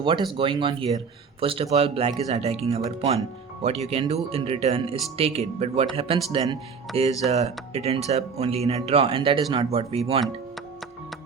So what is going on here? First of all, black is attacking our pawn. What you can do in return is take it, but what happens then is it ends up only in a draw, and that is not what we want.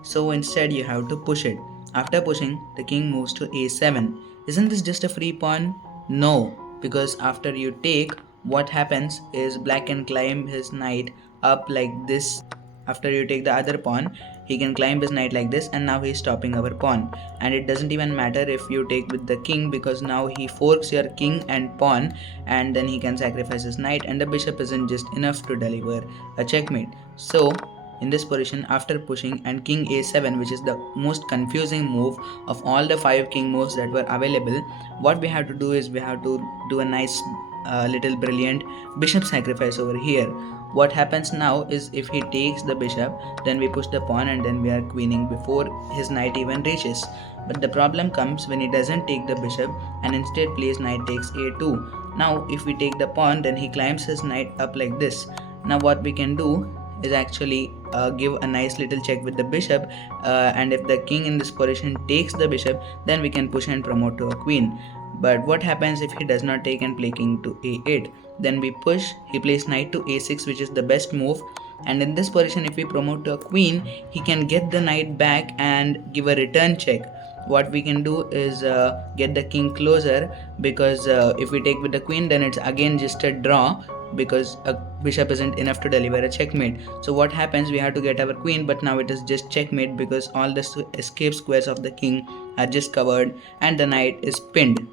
So instead you have to push it. After pushing, the king moves to a7. Isn't this just a free pawn? No, because after you take, what happens is black can climb his knight up like this. After you take the other pawn, he can climb his knight like this, and now he is stopping our pawn. And it doesn't even matter if you take with the king, because now he forks your king and pawn, and then he can sacrifice his knight, and the bishop isn't just enough to deliver a checkmate. So in this position, after pushing and king a7, which is the most confusing move of all the 5 king moves that were available, what we have to do is we have to do a nice little brilliant bishop sacrifice over here. What happens now is if he takes the bishop, then we push the pawn and then we are queening before his knight even reaches. But the problem comes when he doesn't take the bishop and instead plays knight takes a2. Now if we take the pawn, then he climbs his knight up like this. Now what we can do is actually give a nice little check with the bishop, and if the king in this position takes the bishop, then we can push and promote to a queen. But what happens if he does not take and play king to a8? Then we push, he plays knight to a6, which is the best move, and in this position if we promote to a queen, he can get the knight back and give a return check. What we can do is get the king closer, because if we take with the queen, then it's again just a draw, because a bishop isn't enough to deliver a checkmate. So what happens, we have to get our queen, but now it is just checkmate because all the escape squares of the king are just covered and the knight is pinned.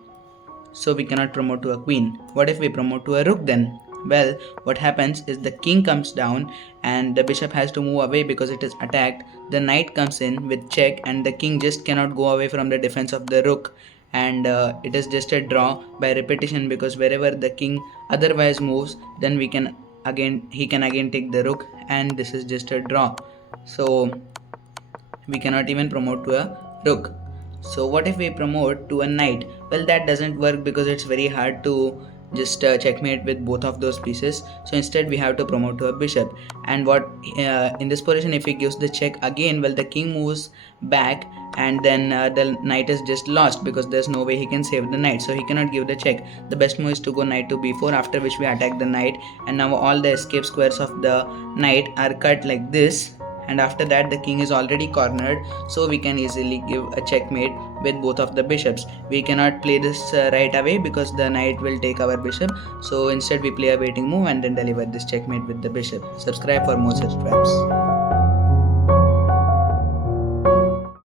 So we cannot promote to a queen. What if we promote to a rook then? Well, what happens is the king comes down and the bishop has to move away because it is attacked. The knight comes in with check and the king just cannot go away from the defense of the rook, and it is just a draw by repetition, because wherever the king otherwise moves, then he can again take the rook, and this is just a draw. So we cannot even promote to a rook. So what if we promote to a knight? Well, that doesn't work because it's very hard to just checkmate with both of those pieces. So instead we have to promote to a bishop. And what in this position, if he gives the check again, well, the king moves back, and then the knight is just lost because there's no way he can save the knight, so he cannot give the check. The best move is to go knight to b4, after which we attack the knight, and now all the escape squares of the knight are cut like this, and after that the king is already cornered, so we can easily give a checkmate with both of the bishops. We cannot play this right away because the knight will take our bishop, so instead we play a waiting move and then deliver this checkmate with the bishop. Subscribe for more such traps.